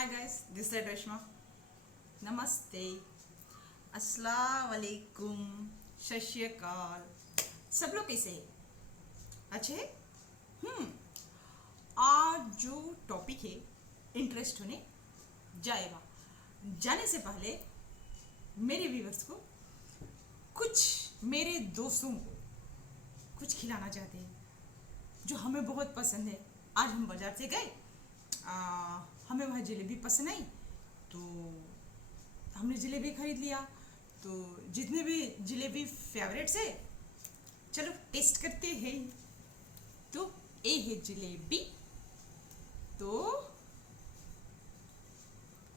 Hi guys, this is Reshma. नमस्ते, अस्सलाम वालेकुम, सत श्री अकाल। सब लोग कैसे हैं? अच्छे हैं? हम्म आज जो टॉपिक है इंटरेस्ट होने जाएगा। जाने से पहले मेरे व्यूवर्स को कुछ, मेरे दोस्तों को कुछ खिलाना चाहते हैं जो हमें बहुत पसंद है। आज हम बाजार से गए, हमें वहाँ जलेबी पसंद आई तो हमने जलेबी खरीद लिया। तो जितने भी जलेबी फेवरेट्स है, चलो टेस्ट करते हैं। तो ये है जलेबी, तो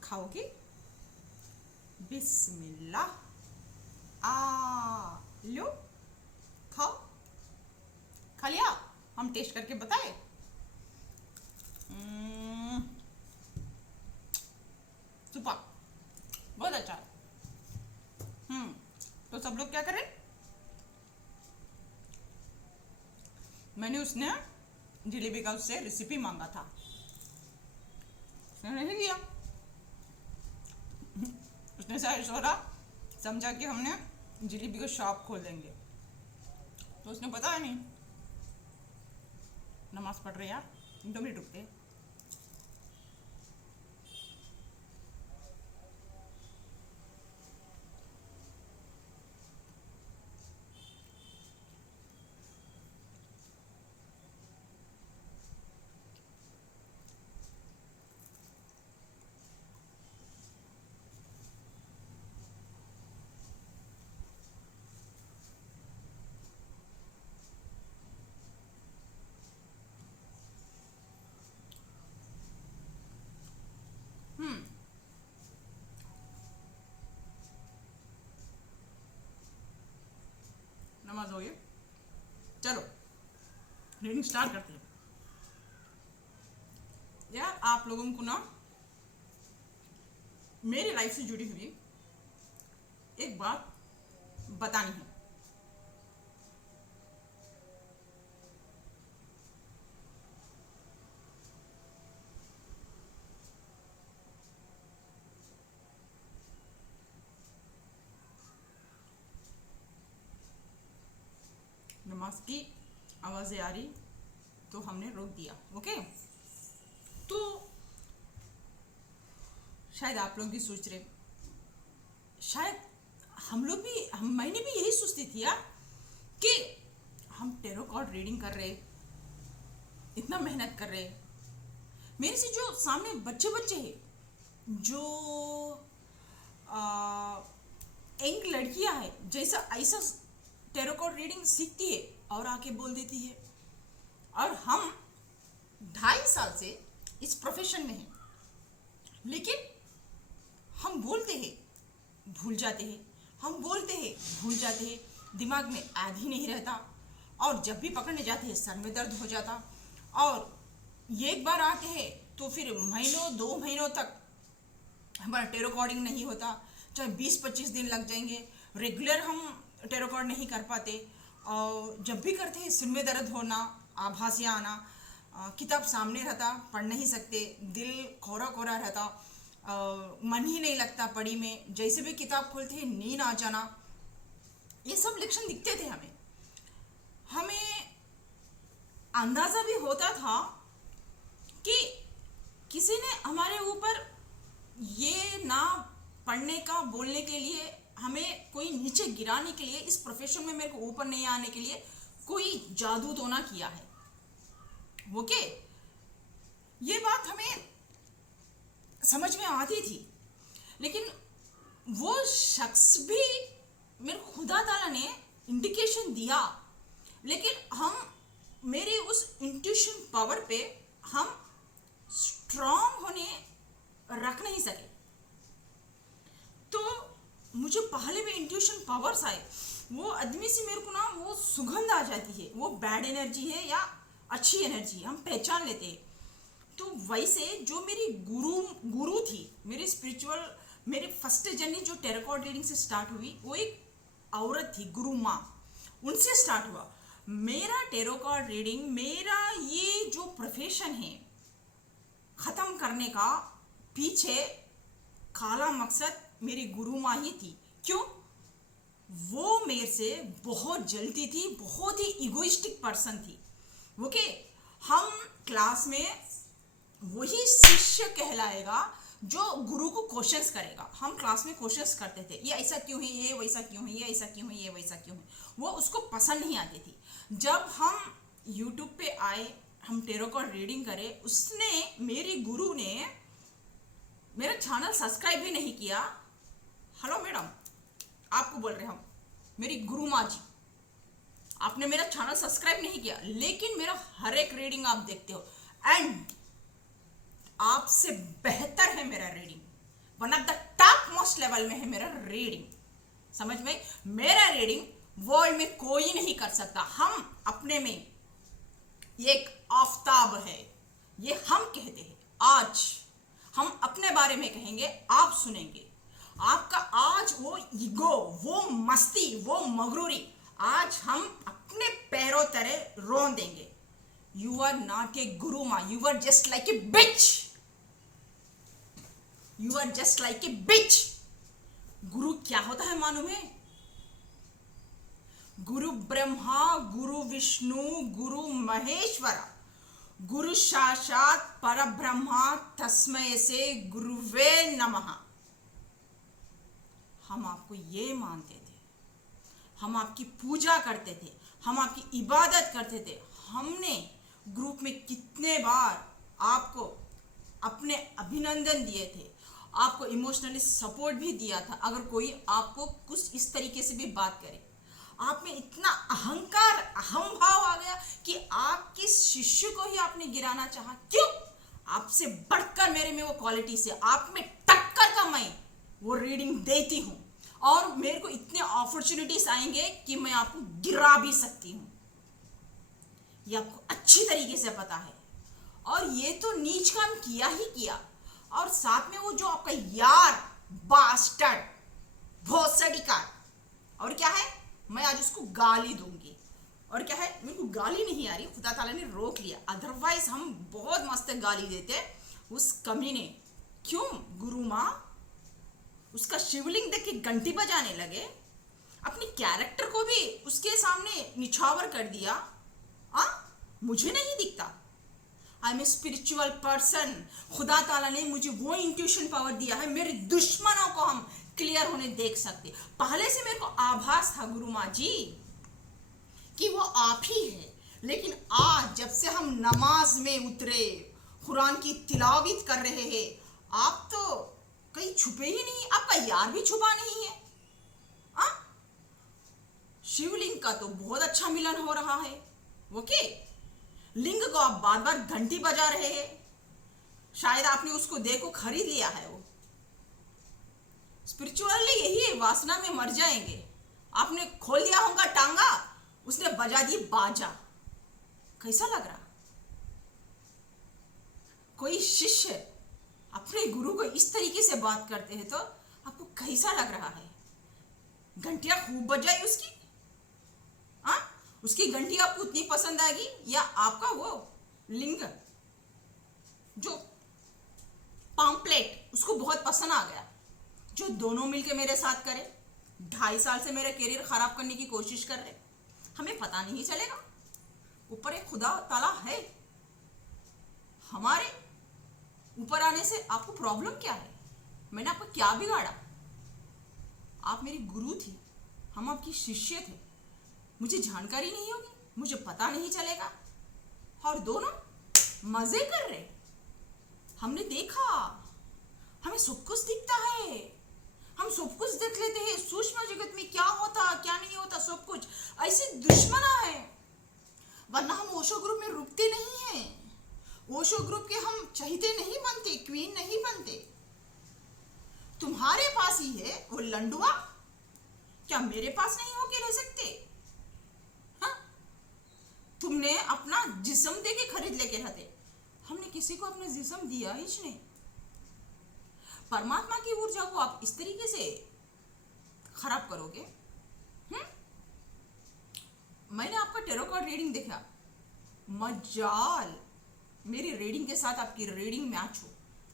खाओगे? बिस्मिल्लाह। लो, खाओ। खा लिया? हम टेस्ट करके बताए। सुपर, बहुत अच्छा है। तो सब लोग क्या करें? मैंने उसने जलेबी का उससे रेसिपी मांगा था, उसने नहीं दिया। उसने शायद सोचा, समझा कि हमने जलेबी का शॉप खोल देंगे, तो उसने बताया नहीं। नमाज पढ़ रहे यार, 2 मिनट रुकते। हम्म नमाज हो गई, चलो रीडिंग स्टार्ट करते हैं। यार आप लोगों को ना मेरी लाइफ से जुड़ी हुई एक बात बतानी है। नमाज की आवाज़ें आ रही तो हमने रोक दिया। ओके, तो शायद आप लोग भी सोच रहे, शायद हम लोग भी, मैंने भी यही सोचती थी यार कि हम टेरो कार्ड रीडिंग कर रहे, इतना मेहनत कर रहे, मेरे से जो सामने बच्चे बच्चे हैं, जो यंग लड़कियां हैं, जैसा ऐसा टेरो कार्ड रीडिंग सीखती है और आके बोल देती है। और हम 2.5 साल से इस प्रोफेशन में हैं, लेकिन हम बोलते हैं भूल जाते हैं, हम बोलते हैं भूल जाते हैं, दिमाग में याद ही नहीं रहता। और जब भी पकड़ने जाते हैं सर में दर्द हो जाता। और एक बार आते हैं तो फिर महीनों 2 महीनों तक हमारा टेरो कार्डिंग नहीं होता, चाहे 20-25 दिन लग जाएंगे। रेगुलर हम टेरो कार्ड नहीं कर पाते, और जब भी करते हैं सिर में दर्द होना, आभासियाँ आना, किताब सामने रहता पढ़ नहीं सकते, दिल कोरा कोरा रहता, मन ही नहीं लगता पढ़ी में, जैसे भी किताब खोलते हैं नींद आ जाना। ये सब लक्षण दिखते थे हमें। हमें अंदाज़ा भी होता था कि किसी ने हमारे ऊपर ये ना पढ़ने का बोलने के लिए, हमें कोई नीचे गिराने के लिए, इस प्रोफेशन में मेरे को ऊपर नहीं आने के लिए कोई जादू तो ना किया है। ओके, ये बात हमें समझ में आती थी, लेकिन वो शख्स भी मेरे को खुदा ताला ने इंडिकेशन दिया, लेकिन हम मेरे उस इंट्यूशन पावर पे हम स्ट्रांग होने रख नहीं सके। तो मुझे पहले भी इंट्यूशन पावर्स आए, वो आदमी से मेरे को ना वो सुगंध आ जाती है, वो बैड एनर्जी है या अच्छी एनर्जी है, हम पहचान लेते हैं। तो वैसे जो मेरी गुरु थी, मेरी स्पिरिचुअल, मेरी फर्स्ट जर्नी जो टेरो कार्ड रीडिंग से स्टार्ट हुई, वो एक औरत थी, गुरु माँ, उनसे स्टार्ट हुआ मेरा टेरो कार्ड रीडिंग। मेरा ये जो प्रोफेशन है ख़त्म करने का पीछे काला मकसद मेरी गुरु माँ ही थी। क्यों? वो मेरे से बहुत जलती थी, बहुत ही इगोइस्टिक पर्सन थी। ओके, हम क्लास में वही शिष्य कहलाएगा जो गुरु को क्वेश्चंस करेगा। हम क्लास में क्वेश्चंस करते थे, ये ऐसा क्यों है, ये वैसा क्यों है, ये ऐसा क्यों है, ये वैसा क्यों है। वो उसको पसंद नहीं आती थी। जब हम यूट्यूब पे आए, हम टेरो कार्ड रीडिंग करे, उसने, मेरी गुरु ने मेरा चैनल सब्सक्राइब भी नहीं किया। हेलो मैडम, आपको बोल रहे हम, मेरी गुरु माँ जी, आपने मेरा चैनल सब्सक्राइब नहीं किया, लेकिन मेरा हर एक रीडिंग आप देखते हो एंड आपसे बेहतर है मेरा reading. One of the top most level में है मेरा रीडिंग। समझ में? मेरा रीडिंग वर्ल्ड में कोई नहीं कर सकता। हम अपने में एक आफताब है, ये हम कहते हैं। आज हम अपने बारे में कहेंगे, आप सुनेंगे। आपका आज वो ईगो, वो मस्ती, वो मगरूरी, आज हम अपने पैरों तले रोन देंगे। You are not a guru माँ, you are just like a bitch. You are just like a bitch. गुरु क्या होता है मालूम है? गुरु ब्रह्मा, गुरु विष्णु, गुरु महेश्वरा, गुरु साक्षात परब्रह्मा तस्मै से गुरुवे नमः। हम आपको ये मानते थे, हम आपकी पूजा करते थे, हम आपकी इबादत करते थे। हमने ग्रुप में कितने बार आपको अपने अभिनंदन दिए थे, आपको इमोशनली सपोर्ट भी दिया था। अगर कोई आपको कुछ इस तरीके से भी बात करे, आप में इतना अहंकार, अहम भाव आ गया कि आपके शिष्य को ही आपने गिराना चाहा। क्यों? आपसे बढ़कर मेरे में वो क्वालिटी से, आप में टक्कर का मैं वो रीडिंग देती हूँ, और मेरे को इतने अपॉर्चुनिटीज आएंगे कि मैं आपको गिरा भी सकती हूँ। ये आपको अच्छी तरीके से पता है। और ये तो नीच काम किया ही किया, और साथ में वो जो आपका यार बास्टर्ड भोसड़ीकार, और क्या है, मैं आज उसको गाली दूंगी। और क्या है, मेरे को गाली नहीं आ रही, खुदा ताला ने रोक लिया, अदरवाइज हम बहुत मस्त गाली देते उस कमीने। क्यों? गुरु माँ उसका शिवलिंग देख के घंटी बजाने लगे, अपनी कैरेक्टर को भी उसके सामने निछावर कर दिया। मुझे नहीं दिखता, I am a spiritual person. खुदा ताला ने मुझे वो इंट्यूशन पावर दिया है, मेरे दुश्मनों को हम क्लियर होने देख सकते। पहले से मेरे को आभास था गुरु माँ जी कि वो आप ही है, लेकिन आज जब से हम नमाज में उतरे, कुरान की तिलावत कर रहे हैं, आप तो कहीं छुपे ही नहीं, आपका यार भी छुपा नहीं है। शिवलिंग का तो बहुत अच्छा मिलन हो रहा है। ओके, लिंग को आप बार बार घंटी बजा रहे हैं, शायद आपने उसको देखो खरीद लिया है। वो स्पिरिचुअली यही है, वासना में मर जाएंगे। आपने खोल दिया होगा टांगा, उसने बजा दी बाजा। कैसा लग रहा? कोई शिष्य अपने गुरु को इस तरीके से बात करते हैं तो आपको कैसा लग रहा है? घंटियां खूब बजाई उसकी, उसकी घंटी आपको उतनी पसंद आएगी, या आपका वो लिंग जो पॉम्पलेट उसको बहुत पसंद आ गया, जो दोनों मिलके मेरे साथ करे, 2.5 साल से मेरा करियर खराब करने की कोशिश कर रहे, हमें पता नहीं चलेगा। ऊपर एक खुदा ताला है, हमारे ऊपर आने से आपको प्रॉब्लम क्या है? मैंने आपको क्या बिगाड़ा? आप मेरी गुरु थी, हम आपकी शिष्य थे, मुझे जानकारी नहीं होगी, मुझे पता नहीं चलेगा, और दोनों मजे कर रहे। हमने देखा, हमें सब कुछ दिखता है, हम सब कुछ देख लेते हैं, सूक्ष्म जगत में क्या होता क्या नहीं होता सब कुछ। ऐसे दुश्मना है, वरना हम ओशो ग्रुप में रुकते नहीं हैं। ओशो ग्रुप के हम चहीते नहीं बनते, क्वीन नहीं बनते। तुम्हारे पास ही है वो लंडुआ, क्या मेरे पास नहीं होके रह सकते? तुमने अपना जिस्म देके खरीद लेके रहते, हमने किसी को अपना जिस्म दिया ही नहीं। परमात्मा की ऊर्जा को आप इस तरीके से खराब करोगे। मैंने आपका टेरो कार्ड रीडिंग देखा, मजाल मेरी रीडिंग के साथ आपकी रीडिंग मैच हो,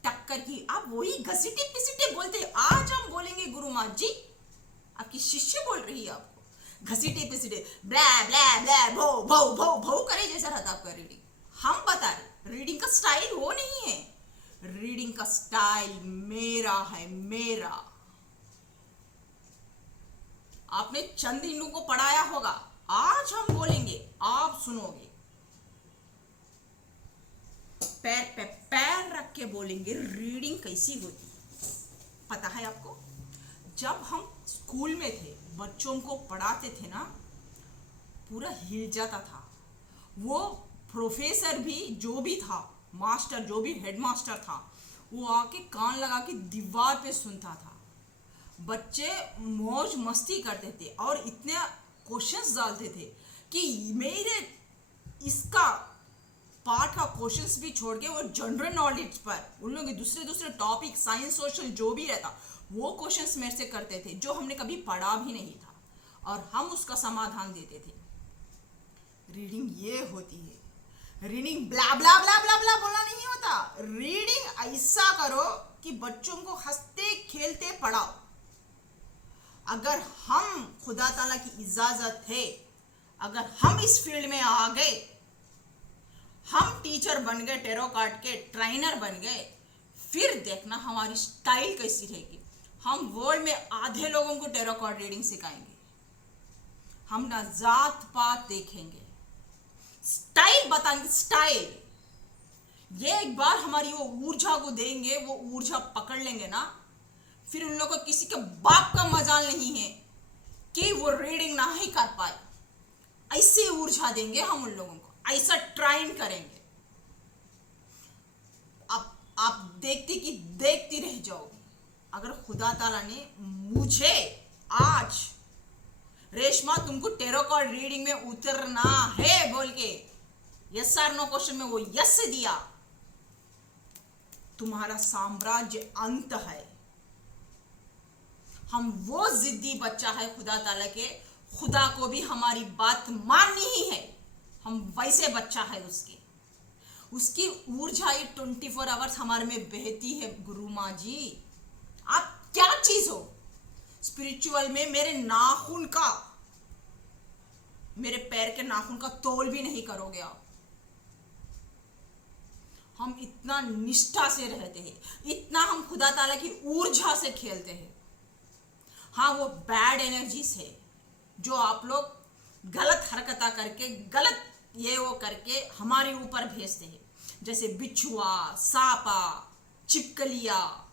टक्कर की। आप वही घसीटे पिसीटे बोलते। आज हम बोलेंगे गुरु माँ जी, आपकी शिष्य बोल रही है आपको घसीटे पिसीटे ब्लै ब्लै ब्लै भो भो भो भो करे जैसा रहता आपका रीडिंग। हम बता रहे रीडिंग का स्टाइल वो नहीं है, रीडिंग का स्टाइल मेरा है, मेरा। आपने चंद इनू को पढ़ाया होगा, आज हम बोलेंगे आप सुनोगे। पैर पे पैर रख के बोलेंगे रीडिंग कैसी होती है। पता है आपको, जब हम स्कूल में थे बच्चों को पढ़ाते थे ना, पूरा हिल जाता था। वो प्रोफेसर भी जो भी था, मास्टर जो भी हेडमास्टर था, वो आके कान लगा के दीवार पे सुनता था। बच्चे मौज मस्ती करते थे और इतने क्वेश्चंस डालते थे कि मेरे इसका पार्ट का क्वेश्चंस भी छोड़ के वो जनरल नॉलेज पर उन लोगों के दूसरे दूसरे टॉपिक, साइंस सोशल जो भी रहता, वो क्वेश्चंस मेरे से करते थे जो हमने कभी पढ़ा भी नहीं था, और हम उसका समाधान देते थे। रीडिंग ये होती है। रीडिंग ब्ला ब्ला ब्ला ब्ला ब्ला बोलना नहीं होता। रीडिंग ऐसा करो कि बच्चों को हंसते खेलते पढ़ाओ। अगर हम खुदा ताला की इजाजत है, अगर हम इस फील्ड में आ गए, हम टीचर बन गए, टेरो कार्ड के ट्रेनर बन गए, फिर देखना हमारी स्टाइल कैसी रहेगी। हम वर्ल्ड में आधे लोगों को टेरो कार्ड रीडिंग सिखाएंगे। हम ना जात पात देखेंगे, स्टाइल बताएंगे। स्टाइल ये एक बार हमारी वो ऊर्जा को देंगे, वो ऊर्जा पकड़ लेंगे ना, फिर उन लोगों को किसी के बाप का मजाल नहीं है कि वो रीडिंग ना ही कर पाए। ऐसी ऊर्जा देंगे हम उन लोगों को, ऐसा ट्रेन करेंगे। आप देखती कि देखती रह जाओगे। अगर खुदा ताला ने मुझे आज रेशमा तुमको टेरो कार्ड रीडिंग में उतरना है बोल के यस और नो क्वेश्चन में वो यस दिया, तुम्हारा साम्राज्य अंत है। हम वो जिद्दी बच्चा है खुदा ताला के, खुदा को भी हमारी बात माननी ही है। हम वैसे बच्चा है उसकी ऊर्जा ही 24 आवर्स हमारे में बहती है। गुरु माँ जी, आप क्या चीज हो स्पिरिचुअल में? मेरे नाखून का, मेरे पैर के नाखून का तोल भी नहीं करोगे आप। हम इतना निष्ठा से रहते हैं, इतना हम खुदा ताला की ऊर्जा से खेलते हैं। हाँ, वो बैड एनर्जीज है जो आप लोग गलत हरकता करके, गलत ये वो करके हमारे ऊपर भेजते हैं, जैसे बिच्छुआ, सांपा, चिपकलिया,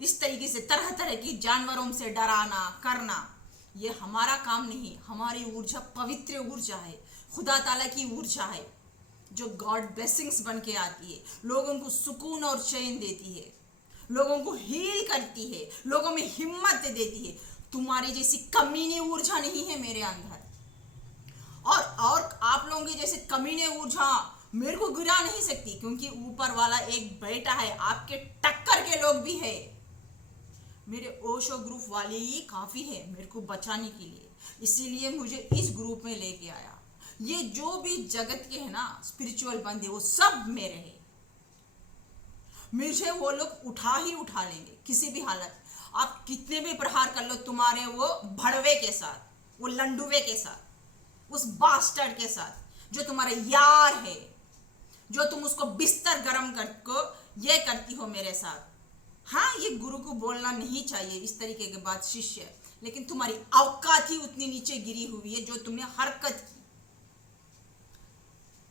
इस तरीके से तरह तरह की जानवरों से डराना करना। ये हमारा काम नहीं। हमारी ऊर्जा पवित्र ऊर्जा है, खुदा ताला की ऊर्जा है, जो गॉड ब्लेसिंग्स बन के आती है, लोगों को सुकून और चैन देती है, लोगों को हील करती है, लोगों में हिम्मत देती है। तुम्हारी जैसी कमीनी ऊर्जा नहीं है मेरे अंदर। और आप लोगों की जैसे कमीने ऊर्जा मेरे को गिरा नहीं सकती, क्योंकि ऊपर वाला एक बेटा है, आपके टक्कर के लोग भी है। मेरे ओशो ग्रुप वाले ही काफी है मेरे को बचाने के लिए, इसीलिए मुझे इस ग्रुप में लेके आया। ये जो भी जगत के है ना स्पिरिचुअल बंदे, वो सब मेरे हैं। मुझे वो लोग उठा ही उठा लेंगे किसी भी हालत। आप कितने भी प्रहार कर लो तुम्हारे वो भड़वे के साथ, वो लंडुवे के साथ, उस बास्टर्ड के साथ जो तुम्हारे यार है, जो तुम उसको बिस्तर गरम करके ये करती हो मेरे साथ। हाँ, ये गुरु को बोलना नहीं चाहिए इस तरीके के बात शिष्य, लेकिन तुम्हारी औकात ही उतनी नीचे गिरी हुई है जो तुमने हरकत की।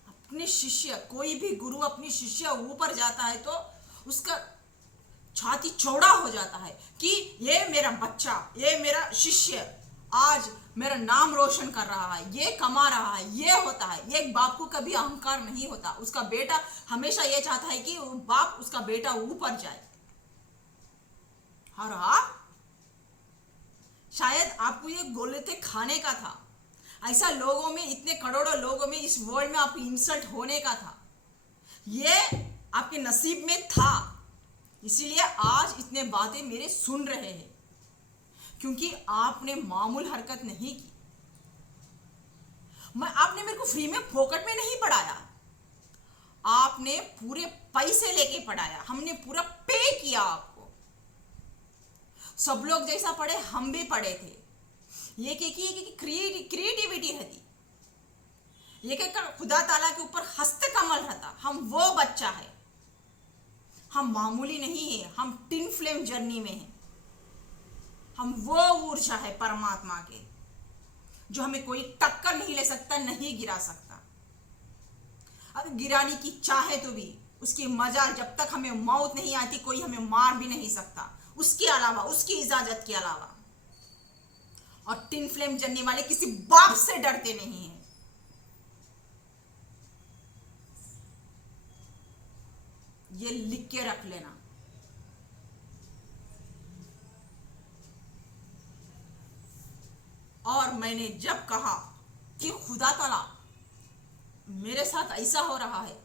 अपने शिष्य, कोई भी गुरु अपनी शिष्य ऊपर जाता है तो उसका छाती चौड़ा हो जाता है कि ये मेरा बच्चा, ये मेरा शिष्य आज मेरा नाम रोशन कर रहा है, ये कमा रहा है, ये होता है। ये एक बाप को कभी अहंकार नहीं होता। उसका बेटा हमेशा ये चाहता है कि बाप उसका बेटा ऊपर जाए। और आप शायद आपको ये गोले थे खाने का था, ऐसा लोगों में, इतने करोड़ों लोगों में इस वर्ल्ड में आपको इंसल्ट होने का था, ये आपके नसीब में था। इसीलिए आज इतने बातें मेरे सुन रहे हैं, क्योंकि आपने मामूल हरकत नहीं की। आपने मेरे को फ्री में फोकट में नहीं पढ़ाया। आपने पूरे पैसे लेके पढ़ाया, हमने पूरा पे किया आपको। सब लोग जैसा पढ़े हम भी पढ़े थे। ये क्रिएटिविटी रहती, ये क्या खुदा ताला के ऊपर हस्त कमल रहता। हम वो बच्चा है, हम मामूली नहीं है, हम टिन फ्लेम जर्नी में हैं। हम वो ऊर्जा है परमात्मा के, जो हमें कोई टक्कर नहीं ले सकता, नहीं गिरा सकता। अगर गिराने की चाहे तो भी उसकी मजाल, जब तक हमें मौत नहीं आती कोई हमें मार भी नहीं सकता, उसके अलावा, उसकी इजाजत के अलावा। और टिन फ्लेम जलने वाले किसी बाप से डरते नहीं हैं। ये लिख के रख लेना। और मैंने जब कहा कि खुदा ताला मेरे साथ ऐसा हो रहा है,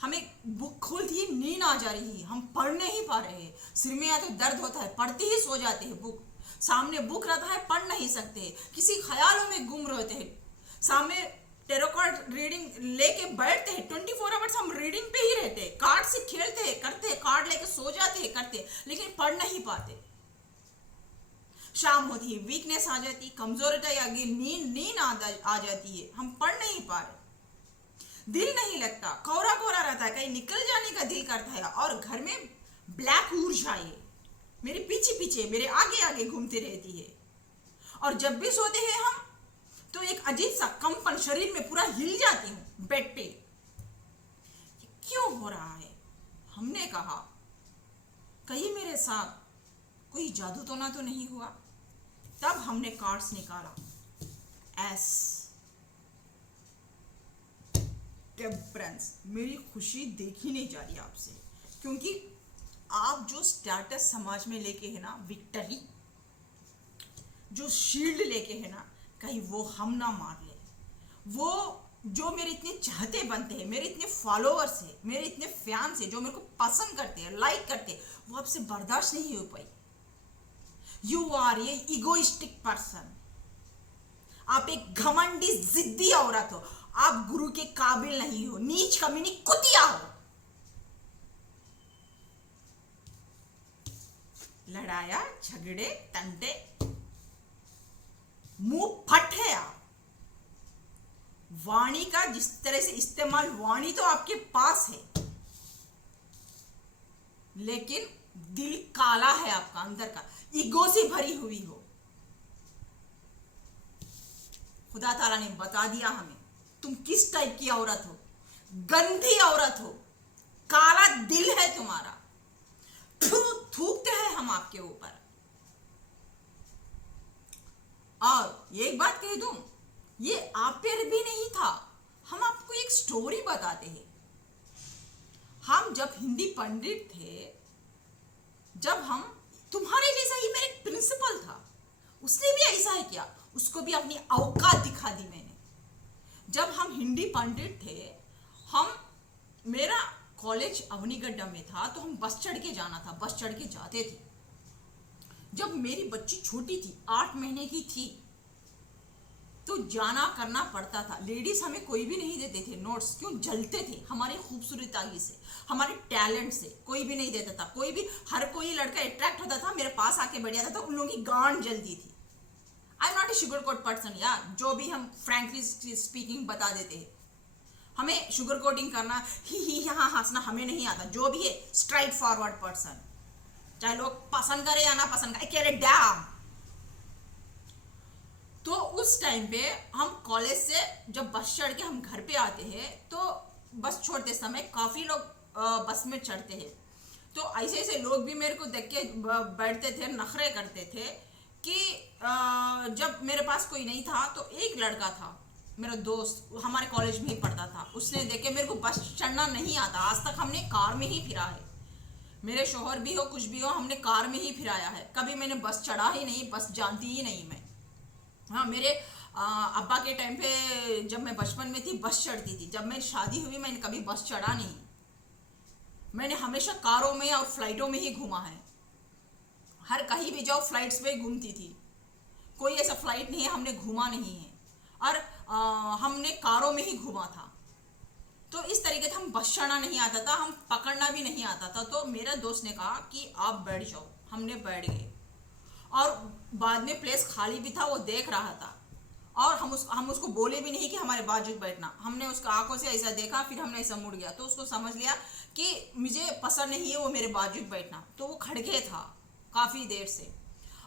हमें बुक खोलती ही नींद आ जा रही है, हम पढ़ नहीं पा रहे हैं, सिर में या तो दर्द होता है, पढ़ते ही सो जाते हैं। बुक सामने बुक रहता है, पढ़ नहीं सकते, किसी ख्यालों में गुम रहते हैं। सामने टेरो कार्ड रीडिंग लेके बैठते हैं, 24 आवर्स हम रीडिंग पे ही रहते हैं, कार्ड से खेलते हैं, करते, कार्ड लेके सो जाते हैं, करते, लेकिन पढ़ नहीं पाते। शाम होती है, वीकनेस आ जाती, कमजोरिटी आ गई, नींद आ जाती है, हम पढ़ नहीं पा रहे, दिल नहीं लगता, कोरा कोरा रहता है, कहीं निकल जाने का दिल करता है। और घर में ब्लैक ऊर्जा है मेरे पीछे पीछे, मेरे आगे आगे घूमती रहती है। और जब भी सोते हैं हम, तो एक अजीब सा कंपन शरीर में पूरा हिल जाती हूँ बेड पे। क्यों हो रहा है? हमने कहा कहीं मेरे साथ कोई जादू तो नहीं हुआ। तब हमने कार्ड्स निकाला, एस टेम्परेंस। मेरी खुशी देखी नहीं जा रही आपसे, क्योंकि आप जो स्टेटस समाज में लेके है ना, विक्ट्री, जो शील्ड लेके है ना, कहीं वो हम ना मार ले। वो जो मेरे इतने चाहते बनते हैं, मेरे इतने फॉलोअर्स हैं, मेरे इतने फैंस हैं, जो मेरे को पसंद करते हैं, लाइक करते हैं, वो आपसे बर्दाश्त नहीं हो पाई। You are a egoistic person. आप एक घमंडी जिद्दी औरत हो, आप गुरु के काबिल नहीं हो, नीच कमीनी कुतिया हो। लड़ाया झगड़े तंटे, मुंह फट है आप। वाणी का जिस तरह से इस्तेमाल, वाणी तो आपके पास है, लेकिन दिल काला है आपका, अंदर का ईगो से भरी हुई हो। खुदा ताला ने बता दिया हमें, तुम किस टाइप की औरत हो, गंदी औरत हो, काला दिल है तुम्हारा। थूकते हैं हम आपके ऊपर। और एक बात कह दूं, ये आप पर भी नहीं था, हम आपको एक स्टोरी बताते हैं। हम जब हिंदी पंडित थे, जब हम, तुम्हारे जैसा ही मेरा एक प्रिंसिपल था, उसने भी ऐसा ही किया, उसको भी अपनी औकात दिखा दी मैंने। जब हम हिंदी पंडित थे, हम, मेरा कॉलेज अवनीगड्ढा में था, तो हम बस चढ़ के जाना था, बस चढ़ के जाते थे। जब मेरी बच्ची छोटी थी, 8 महीने की थी, तो जाना करना पड़ता था। लेडीज हमें कोई भी नहीं देते थे नोट्स, क्यों? जलते थे हमारी खूबसूरती से, हमारे टैलेंट से, कोई भी नहीं देता था। कोई भी, हर कोई लड़का अट्रैक्ट होता था, मेरे पास आके बैठ जाता था, उन लोगों की गांड जलती थी। I am not a sugar coat person यार, जो भी हम फ्रैंकली स्पीकिंग बता देते हैं। हमें शुगर कोटिंग करना, ही यहाँ हंसना हमें नहीं आता। जो भी है स्ट्राइट फॉरवर्ड पर्सन, चाहे लोग पसंद करे या ना पसंद करे, केरे डैम। तो उस टाइम पे हम कॉलेज से जब बस चढ़ के हम घर पे आते हैं, तो बस छोड़ते समय काफ़ी लोग बस में चढ़ते हैं। तो ऐसे ऐसे लोग भी मेरे को देख के बैठते थे, नखरे करते थे कि जब मेरे पास कोई नहीं था, तो एक लड़का था मेरा दोस्त, हमारे कॉलेज में ही पढ़ता था। उसने देख के, मेरे को बस चढ़ना नहीं आता, आज तक हमने कार में ही फिरा है। मेरे शौहर भी हो, कुछ भी हो, हमने कार में ही फिराया है, कभी मैंने बस चढ़ा ही नहीं, बस जानती ही नहीं मैं। हाँ, मेरे अब्बा के टाइम पे जब मैं बचपन में थी, बस चढ़ती थी। जब मेरी शादी हुई, मैंने कभी बस चढ़ा नहीं। मैंने हमेशा कारों में और फ्लाइटों में ही घूमा है। हर कहीं भी जाओ, फ्लाइट्स पे घूमती थी। कोई ऐसा फ्लाइट नहीं है हमने घूमा नहीं है। और हमने कारों में ही घूमा था। तो इस तरीके से हम बचना नहीं आता था, हम पकड़ना भी नहीं आता था। तो मेरा दोस्त ने कहा कि आप बैठ जाओ, हमने बैठ गए। और बाद में प्लेस खाली भी था, वो देख रहा था। और हम उसको बोले भी नहीं कि हमारे बाजू बैठना। हमने उसका आंखों से ऐसा देखा, फिर हमने ऐसा मुड़ गया, तो उसको समझ लिया कि मुझे पसंद नहीं है वो मेरे बाजू बैठना। तो वो खड़के था काफ़ी देर से,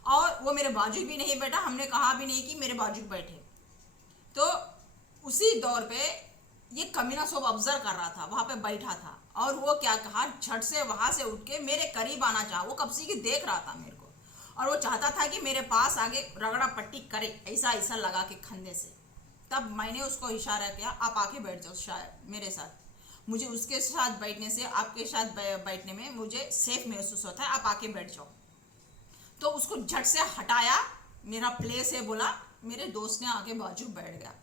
और वो मेरे बाजू भी नहीं बैठा। हमने कहा भी नहीं कि मेरे बाजू बैठे। तो उसी दौर पे ये कमीना सब ऑब्जर्व कर रहा था, वहाँ पे बैठा था। और वो क्या कहा, झट से वहाँ से उठ के मेरे करीब आना चाहा। वो कब से की देख रहा था मेरे को, और वो चाहता था कि मेरे पास आगे रगड़ा पट्टी करे, ऐसा ऐसा लगा के खंदे से। तब मैंने उसको इशारा किया, आप आके बैठ जाओ शायद मेरे साथ। मुझे उसके साथ बैठने से, आपके साथ बैठने में मुझे सेफ महसूस होता है, आप आके बैठ जाओ। तो उसको झट से हटाया, मेरा प्लेस है बोला, मेरे दोस्त ने आके बाजू बैठ गया।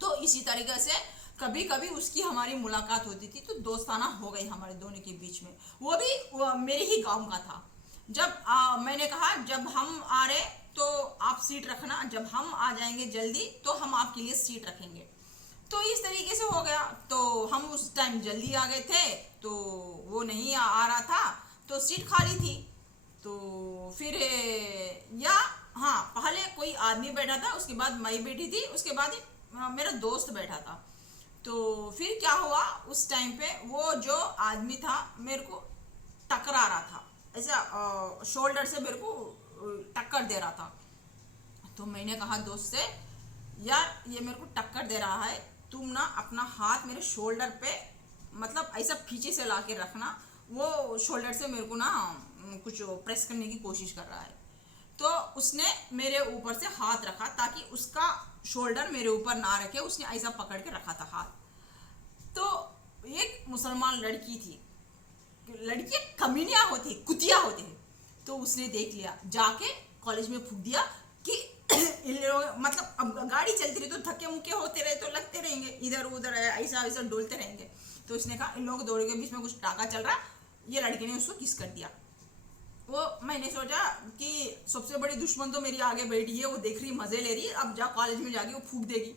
तो इसी तरीके से कभी कभी उसकी हमारी मुलाकात होती थी, तो दोस्ताना हो गई हमारे दोनों के बीच में। वो मेरे ही गांव का था। जब मैंने कहा जब हम आ रहे तो आप सीट रखना, जब हम आ जाएंगे जल्दी तो हम आपके लिए सीट रखेंगे। तो इस तरीके से हो गया। तो हम उस टाइम जल्दी आ गए थे, तो वो नहीं आ रहा था, तो सीट खाली थी। तो फिर या हाँ, पहले कोई आदमी बैठा था, उसके बाद मैं बैठी थी, उसके बाद मेरा दोस्त बैठा था। तो फिर क्या हुआ, उस टाइम पे वो जो आदमी था मेरे को टकरा रहा था, ऐसा शोल्डर से मेरे को टक्कर दे रहा था। तो मैंने कहा दोस्त से, यार ये मेरे को टक्कर दे रहा है, तुम ना अपना हाथ मेरे शोल्डर पे मतलब ऐसा पीछे से ला के रखना। वो शोल्डर से मेरे को ना कुछ प्रेस करने की कोशिश कर रहा है। तो उसने मेरे ऊपर से हाथ रखा ताकि उसका शोल्डर मेरे ऊपर ना रखे, उसने ऐसा पकड़ के रखा था हाथ। तो एक मुसलमान लड़की थी, लड़कियां कमीनियां होती, कुतिया होते हैं। तो उसने देख लिया, जाके कॉलेज में फूंक दिया कि इन लोग मतलब अब गाड़ी चलती रही तो धक्के मुक्के होते रहे तो लगते रहेंगे, इधर उधर ऐसा ऐसा डोलते रहेंगे। तो उसने कहा इन लोगों दोनों के बीच में कुछ टाका चल रहा। ये लड़के ने उसको किस कर दिया। वो मैंने सोचा कि सबसे बड़ी दुश्मन तो मेरी आगे बैठी है, वो देख रही मजे ले रही है, अब जा कॉलेज में जाके वो फूंक देगी।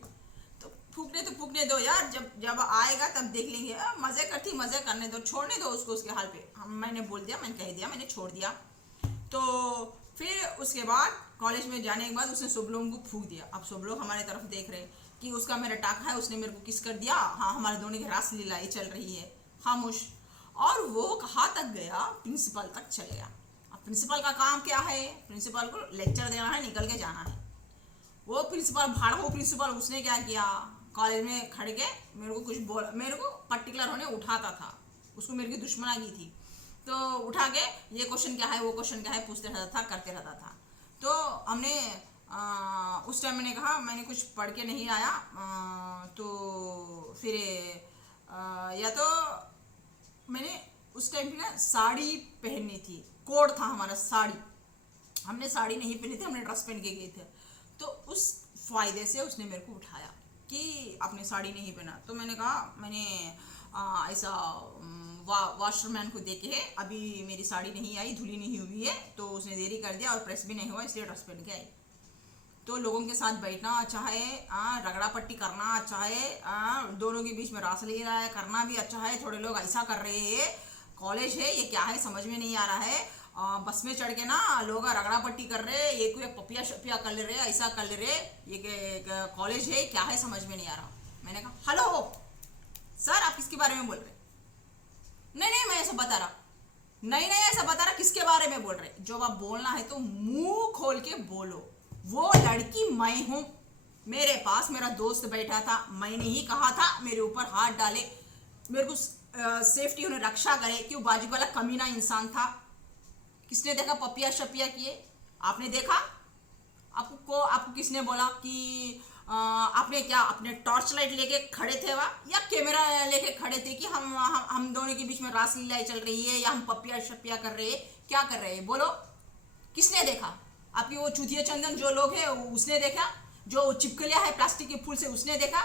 तो फूकने दो यार, जब आएगा तब देख लेंगे। मजे करती, मजे करने दो, छोड़ने दो उसको उसके हाल पे। मैंने बोल दिया, मैंने कह दिया, मैंने छोड़ दिया। तो फिर उसके बाद कॉलेज में जाने के बाद उसने सब लोगों को फूंक दिया। अब सब लोग हमारे तरफ देख रहे कि उसका मेरा टाका है, उसने मेरे को किस कर दिया। हाँ, हमारे दोनों की रास लीला चल रही है, खामोश। और वो कहाँ तक गया, प्रिंसिपल तक चले गया। अब प्रिंसिपल का काम क्या है, प्रिंसिपल को लेक्चर देना है, निकल के जाना है। वो प्रिंसिपल भाड़ो प्रिंसिपल, उसने क्या किया, कॉलेज में खड़े के मेरे को कुछ बोल, मेरे को पर्टिकुलर होने उठाता था, उसको मेरे की दुश्मना की थी। तो उठा के ये क्वेश्चन क्या है, वो क्वेश्चन क्या है पूछते रहता था, करते रहता था। तो हमने उस टाइम मैंने कहा मैंने कुछ पढ़ के नहीं आया। तो फिर या तो मैंने उस टाइम पे ना साड़ी पहननी थी, कोड था हमारा साड़ी। हमने साड़ी नहीं पहनी थी, हमने ड्रेस पहन के गए थे। तो उस फायदे से उसने मेरे को उठाया कि आपने साड़ी नहीं पहना। तो मैंने कहा मैंने ऐसा वॉशरमैन को देखे है, अभी मेरी साड़ी नहीं आई, धुली नहीं हुई है। तो उसने देरी कर दिया और प्रेस भी नहीं हुआ, इसलिए ड्रेस पहन के आई। तो लोगों के साथ बैठना, चाहे रगड़ा पट्टी करना, चाहे दोनों के बीच में रास लीला है करना भी अच्छा है। थोड़े लोग ऐसा कर रहे हैं, कॉलेज है ये क्या है समझ में नहीं आ रहा है। बस में चढ़ के ना लोग रगड़ा पट्टी कर रहे, एक पपिया शपिया कर ले रहे, ऐसा कर ले रहे। ये कॉलेज है क्या है समझ में नहीं आ रहा। मैंने कहा हेलो सर, आप किसके बारे में बोल रहे? नहीं मैं ऐसा बता रहा, नहीं ऐसा बता रहा, किसके बारे में बोल रहे? जब आप बोलना है तो मुंह खोल के बोलो। वो लड़की मैं हूं, मेरे पास मेरा दोस्त बैठा था, मैंने ही कहा था मेरे ऊपर हाथ डाले, मेरे को सेफ्टी उन्हें रक्षा करे। क्यों, बाजू वाला कमीना इंसान था। किसने देखा पपिया शपिया किए? आपने देखा? आपको किसने बोला कि आपने क्या अपने टॉर्च लाइट लेके खड़े थे वहाँ, या कैमरा लेके खड़े थे कि हम दोनों के बीच में रास लीला चल रही है, या हम पपिया शपिया कर रहे हैं, क्या कर रहे हैं बोलो? किसने देखा? आपकी वो चूतिया चंदन जो लोग हैं उसने देखा, जो चिपकलिया है प्लास्टिक के फूल से उसने देखा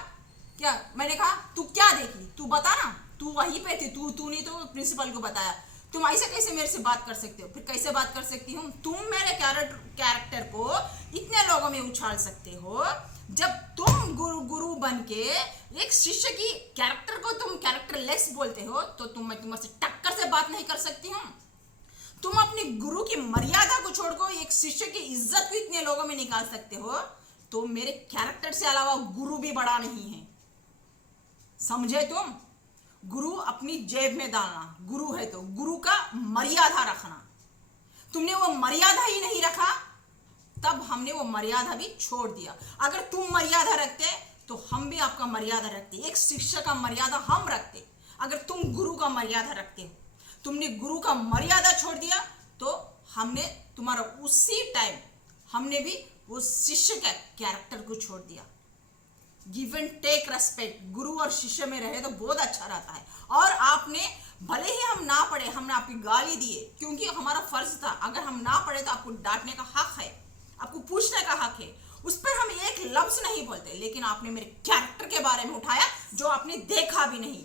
क्या? मैंने कहा तू क्या देखी, तू बता ना, तू वहीं पे थी, तू नहीं तो प्रिंसिपल को बताया। तुम ऐसे कैसे मेरे से बात कर सकते हो? फिर कैसे बात कर सकती हूँ? तुम मेरे कैरेक्टर को इतने लोगों में उछाल सकते हो, जब तुम गुरु बन के एक शिष्य की कैरेक्टर को तुम कैरेक्टरलेस बोलते हो तो मैं तुम्हारे से टक्कर से बात नहीं कर सकती हूँ। तुम अपनी गुरु की मर्यादा को छोड़कर एक शिष्य की इज्जत को इतने लोगों में निकाल सकते हो, तो मेरे कैरेक्टर से अलावा गुरु भी बड़ा नहीं है। समझे तुम? गुरु अपनी जेब में डालना, गुरु है तो गुरु का मर्यादा रखना। तुमने वो मर्यादा ही नहीं रखा, तब हमने वो मर्यादा भी छोड़ दिया। अगर तुम मर्यादा रखते तो हम भी आपका मर्यादा रखते, एक शिक्षक का मर्यादा हम रखते। अगर तुम गुरु का मर्यादा रखते हो, तुमने गुरु का मर्यादा छोड़ दिया, तो हमने तुम्हारा उसी टाइम हमने भी वो शिष्य का कैरेक्टर को छोड़ दिया। गिव एंड टेक रेस्पेक्ट गुरु और शिष्य में रहे तो बहुत अच्छा रहता है। और आपने भले ही हम ना पढ़े, हमने आपकी गाली दिए क्योंकि हमारा फर्ज था। अगर हम ना पढ़े तो आपको डांटने का हक है, आपको पूछने का हक है, उस पर हम एक लफ्ज नहीं बोलते। लेकिन आपने मेरे कैरेक्टर के बारे में उठाया जो आपने देखा भी नहीं।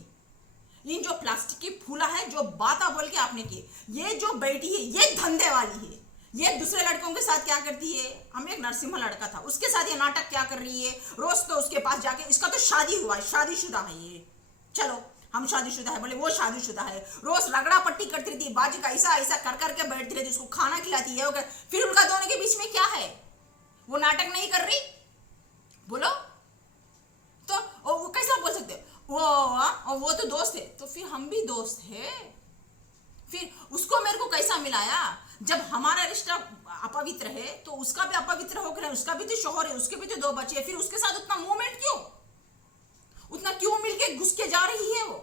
इन जो प्लास्टिक की फूला है, जो बातें बोल के आपने की, ये जो बैठी है ये धंधे वाली है। ये दूसरे लड़कों के साथ क्या करती है? हम एक नरसिम्हा लड़का था, उसके साथ ये नाटक क्या कर रही है? रोज तो उसके पास जाके, इसका तो शादी हुआ है, शादीशुदा है ये। चलो हम शादीशुदा है, बोले वो शादीशुदा है। रोज रगड़ा पट्टी करती रहती है, बाजी का ऐसा ऐसा कर करके बैठती रहती है, उसको खाना खिलाती है। फिर उनका दोनों के बीच में क्या है? वो नाटक नहीं कर रही? बोलो तो वो कैसा बोल सकते वो तो दोस्त है। तो फिर हम भी दोस्त है। फिर उसको मेरे को कैसा मिलाया? जब हमारा रिश्ता अपवित्र है तो उसका भी अपवित्र हो गया। उसका भी तो शोहर है, उसके भी तो 2 बच्चे हैं, फिर उसके साथ उतना मूवमेंट क्यों? उतना क्यों मिलके घुस के जा रही है? वो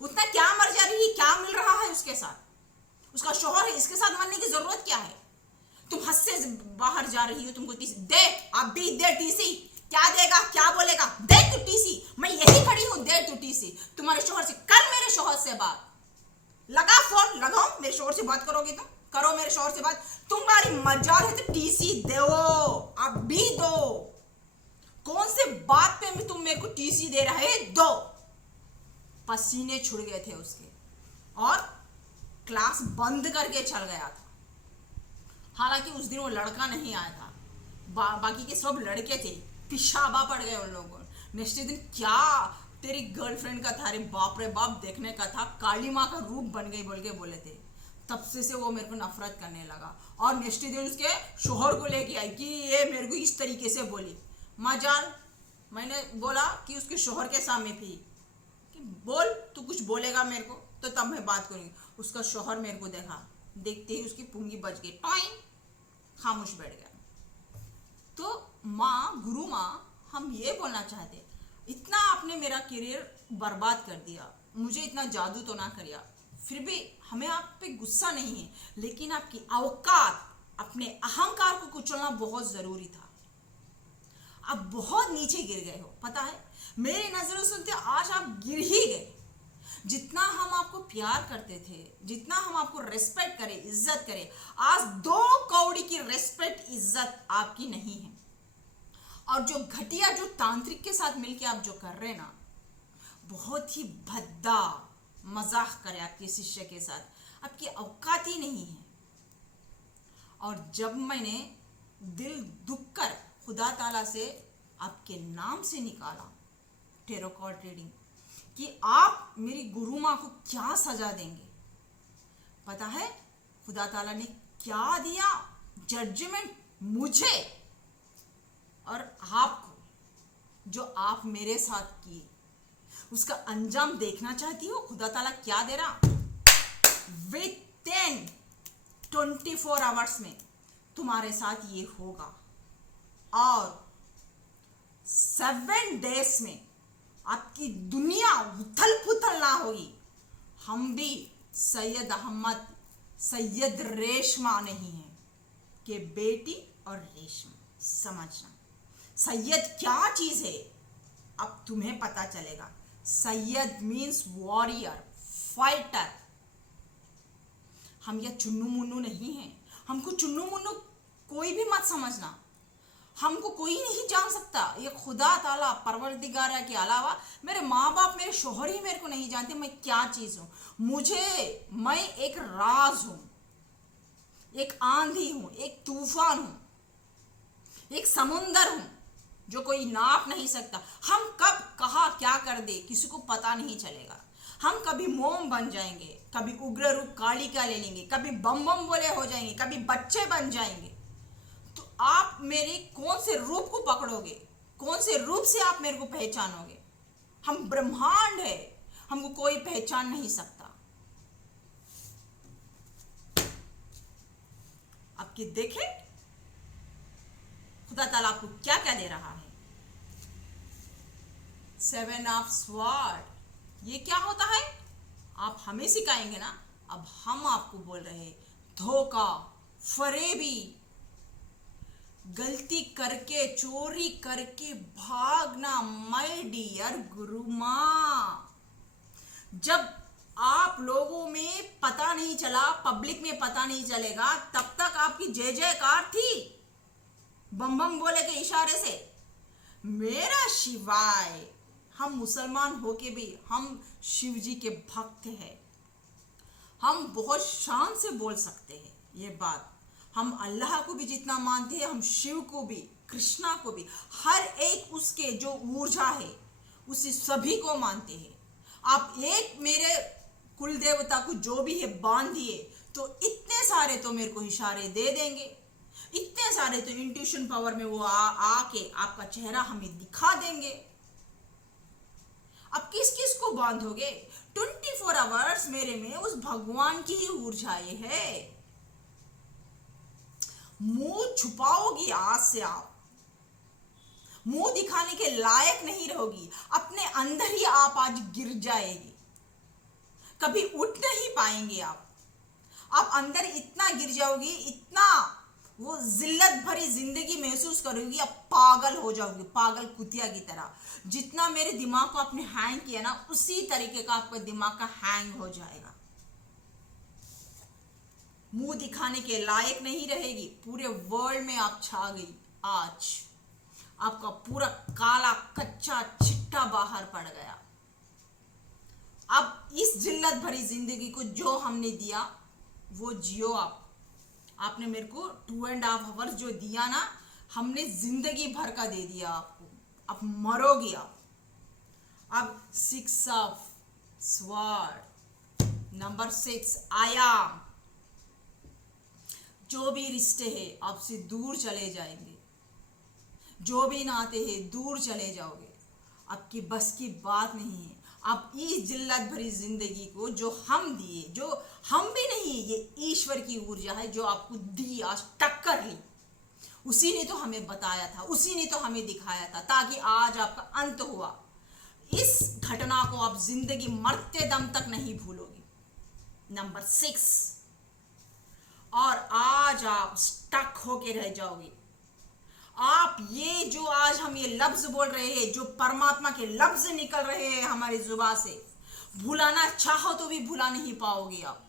उतना क्या मर जा रही है? क्या मिल रहा है उसके साथ? उसका शोहर है, इसके साथ मरने की जरूरत क्या है? तुम हद से बाहर जा रही हो, तुमको टीसी दे, अब भी दे टीसी। क्या देगा, क्या बोलेगा? दे तू टीसी, मैं यही खड़ी हूं, दे तू टीसी। तुम्हारे शोहर से कर, मेरे शोहर से बात लगा, फोन लगाओ, मेरे शोहर से बात करोगे तुम? करो मेरे शोहर से बात। तुम्हारी मजाल है तो टीसी दो, अब भी दो। कौन से बात पे तुम मेरे को टीसी दे रहे? दो। पसीने छुड़ गए थे उसके और क्लास बंद करके चल गया था। हालांकि उस दिन वो लड़का नहीं आया था, बाकी के सब लड़के थे। पिशाबा पड़ गए उन लोगों। नेक्स्ट दिन क्या तेरी गर्लफ्रेंड का था? अरे बाप रे बाप, देखने का था, काली माँ का रूप बन गई बोल के बोले थे। तब से वो मेरे को नफरत करने लगा। और नेक्स्ट दिन उसके शोहर को लेके आई कि ये मेरे को इस तरीके से बोली। मजाल, मैंने बोला कि उसके शोहर के सामने थी कि बोल, तू कुछ बोलेगा मेरे को तो तब मैं बात करूँगी। उसका शोहर मेरे को देखा, देखते ही उसकी पुंगी बच गई, टाइम खामोश बैठ गया। तो माँ, गुरु माँ, हम ये बोलना चाहते, इतना आपने मेरा करियर बर्बाद कर दिया, मुझे इतना जादू तो ना करिया, फिर भी हमें आप पे गुस्सा नहीं है, लेकिन आपकी औकात, अपने अहंकार को कुचलना बहुत जरूरी था। आप बहुत नीचे गिर गए हो, पता है। मेरी नजरों सुनते आज आप गिर ही गए। जितना हम आपको प्यार करते थे, जितना हम आपको रेस्पेक्ट करें, इज्जत करें, आज 2 कौड़ी की रेस्पेक्ट, इज्जत आपकी नहीं है। और जो घटिया, जो तांत्रिक के साथ मिलके आप जो कर रहे ना, बहुत ही भद्दा मजाक करे आपके शिष्य के साथ, आपकी औकात ही नहीं है। और जब मैंने दिल दुख कर खुदा ताला से आपके नाम से निकाला टेरो कार्ड रीडिंग कि आप मेरी गुरु माँ को क्या सजा देंगे, पता है खुदा ताला ने क्या दिया? जजमेंट मुझे और आपको। जो आप मेरे साथ किए उसका अंजाम देखना चाहती हो? खुदा ताला क्या दे रहा? विद 24 आवर्स में तुम्हारे साथ ये होगा और 7 डेज में आपकी दुनिया उथल पुथल ना होगी। हम भी सैयद अहमद, सैयद रेशमा नहीं है कि बेटी और रेशमा। समझना सैयद क्या चीज है अब तुम्हें पता चलेगा। Syed means warrior, fighter. हम यह चुन्नू मुन्नू नहीं है। हमको चुन्नू मुन्नू कोई भी मत समझना। हमको कोई नहीं जान सकता। ये खुदा ताला परवरदिगार के अलावा मेरे माँ बाप, मेरे शोहर ही मेरे को नहीं जानते मैं क्या चीज़ हूँ। मैं एक राज हूँ, एक आंधी हूँ, एक तूफान हूँ, एक समुंदर हूँ जो कोई नाप नहीं सकता। हम कब कहाँ क्या कर दे किसी को पता नहीं चलेगा। हम कभी मोम बन जाएंगे, कभी उग्र रूप काली का ले लेंगे, कभी बम बम बोले हो जाएंगे, कभी बच्चे बन जाएंगे। तो आप मेरे कौन से रूप को पकड़ोगे, कौन से रूप से आप मेरे को पहचानोगे? हम ब्रह्मांड है, हमको कोई पहचान नहीं सकता। आपके देखें खुदा ताला आपको क्या क्या दे रहा है। 7 ऑफ स्वॉर्ड, ये क्या होता है? आप हमें सिखाएंगे ना। अब हम आपको बोल रहे हैं धोखा, फरेबी, गलती करके, चोरी करके भागना। माय डियर गुरु माँ, जब आप लोगों में पता नहीं चला, पब्लिक में पता नहीं चलेगा, तब तक आपकी जय जयकार थी बम बम बोले के इशारे से। मेरा शिवाय, हम मुसलमान होके भी हम शिव जी के भक्त हैं। हम बहुत शान से बोल सकते हैं ये बात। हम अल्लाह को भी जितना मानते हैं, हम शिव को भी, कृष्णा को भी, हर एक उसके जो ऊर्जा है उसी सभी को मानते हैं। आप एक मेरे कुल देवता को जो भी है बांध दिए तो इतने सारे तो मेरे को इशारे दे देंगे, इतने सारे तो इंट्यूशन पावर में वो आके आपका चेहरा हमें दिखा देंगे। अब किस किस को बांधोगे? 24 आवर्स मेरे में उस भगवान की ही ऊर्जाएं है। मुंह छुपाओगी आज से, आप मुंह दिखाने के लायक नहीं रहोगी। अपने अंदर ही आप आज गिर जाएगी, कभी उठ नहीं पाएंगे आप अंदर इतना गिर जाओगी, इतना वो जिल्लत भरी जिंदगी महसूस करोगी, आप पागल हो जाओगी, पागल कुतिया की तरह। जितना मेरे दिमाग को आपने हैंग किया ना, उसी तरीके का आपका दिमाग का हैंग हो जाएगा। मुंह दिखाने के लायक नहीं रहेगी, पूरे वर्ल्ड में आप छा गई। आज आपका पूरा काला कच्चा चिट्टा बाहर पड़ गया। अब इस जिल्लत भरी जिंदगी को जो हमने दिया वो जियो आप। आपने मेरे को 2.5 आवर्स जो दिया ना, हमने जिंदगी भर का दे दिया आपको। अब मरोगी आप। अब 6 ऑफ स्वॉर्ड, नंबर 6, आया। जो भी रिश्ते हैं आपसे दूर चले जाएंगे, जो भी नाते हैं दूर चले जाओगे। आपकी बस की बात नहीं है। आप इस जिल्लत भरी जिंदगी को जो हम दिए, जो हम भी नहीं, ये ईश्वर की ऊर्जा है जो आपको दी, आज टक्कर ली। उसी ने तो हमें बताया था, उसी ने तो हमें दिखाया था, ताकि आज आपका अंत हुआ। इस घटना को आप जिंदगी मरते दम तक नहीं भूलोगे। नंबर 6, और आज आप स्टक होके रह जाओगे। आप ये जो आज हम ये लफ्ज बोल रहे हैं, जो परमात्मा के लफ्ज निकल रहे हैं हमारी जुबान से, भुलाना चाहो तो भी भुला नहीं पाओगे आप।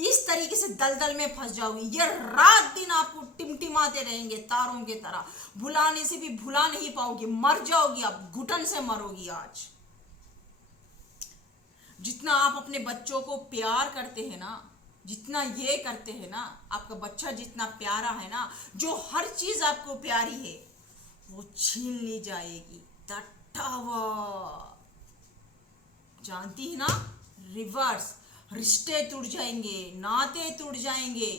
इस तरीके से दलदल में फंस जाओगे। ये रात दिन आपको टिमटिमाते रहेंगे तारों की तरह, भुलाने से भी भुला नहीं पाओगे। मर जाओगी आप, घुटन से मरोगी आज। जितना आप अपने बच्चों को प्यार करते हैं ना, जितना ये करते हैं ना, आपका बच्चा जितना प्यारा है ना, जो हर चीज आपको प्यारी है वो छीन ली जाएगी। जानती है ना, रिवर्स रिश्ते टूट जाएंगे, नाते टूट जाएंगे।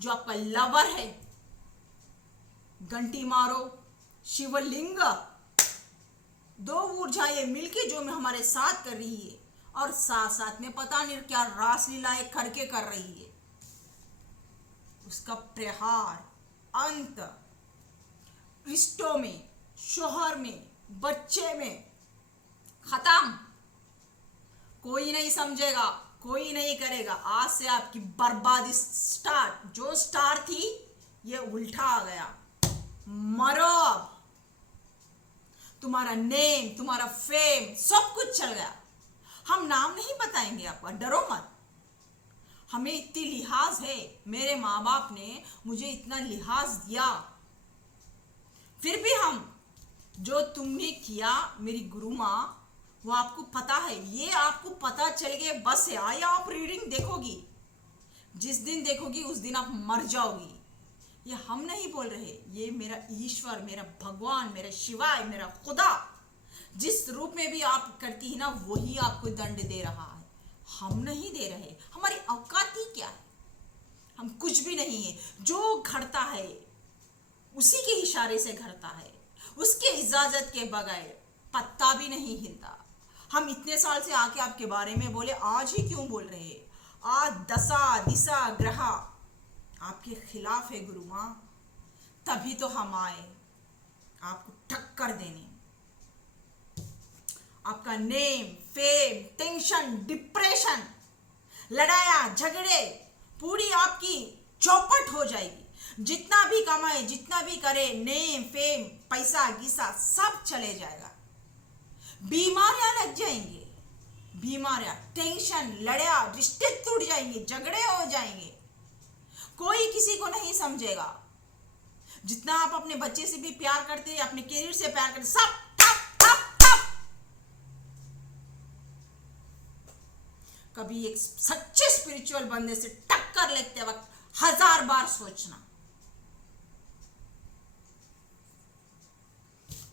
जो आपका लवर है, घंटी मारो, शिवलिंग, 2 ऊर्जाएं मिलके जो हमारे साथ कर रही है, और साथ साथ में पता नहीं क्या रासलीलाएं करके कर रही है। उसका प्रहार, अंत, रिश्तों में, शोहर में, बच्चे में खत्म। कोई नहीं समझेगा, कोई नहीं करेगा। आज से आपकी बर्बादी स्टार्ट। जो स्टार थी ये उल्टा आ गया। मरो अब। तुम्हारा नेम, तुम्हारा फेम सब कुछ चल गया। हम नाम नहीं बताएंगे आपका, डरो मत। हमें इतनी लिहाज है, मेरे माँ बाप ने मुझे इतना लिहाज दिया, फिर भी हम जो तुमने किया मेरी गुरु माँ, वो आपको पता है। ये आपको पता चल गया बस है। या आप रीडिंग देखोगी, जिस दिन देखोगी उस दिन आप मर जाओगी। ये हम नहीं बोल रहे, ये मेरा ईश्वर, मेरा भगवान, मेरा शिवाय, मेरा खुदा जिस रूप में भी आप करती है ना, वही आपको दंड दे रहा है। हम नहीं दे रहे। हमारी औकात ही क्या है? हम कुछ भी नहीं है। जो घड़ता है उसी के इशारे से घड़ता है, उसके इजाजत के बगैर पत्ता भी नहीं हिलता। हम इतने साल से आके आपके बारे में बोले, आज ही क्यों बोल रहे हैं? आज दशा दिशा ग्रह आपके खिलाफ है गुरु माँ, तभी तो हम आए आपको टक्कर देने। आपका नेम, फेम, टेंशन, डिप्रेशन, लड़ाया झगड़े पूरी आपकी चौपट हो जाएगी। जितना भी कमाए, जितना भी करे, नेम फेम पैसा गीसा सब चले जाएगा। बीमारियां लग जाएंगे, बीमारियां, टेंशन, लड़ाया, रिश्ते टूट जाएंगे, झगड़े हो जाएंगे, कोई किसी को नहीं समझेगा। जितना आप अपने बच्चे से भी प्यार करते हैं, अपने करियर से प्यार करते, सब ठप ठप ठप। कभी एक सच्चे स्पिरिचुअल बंदे से टक्कर लेते वक्त 1000 बार सोचना।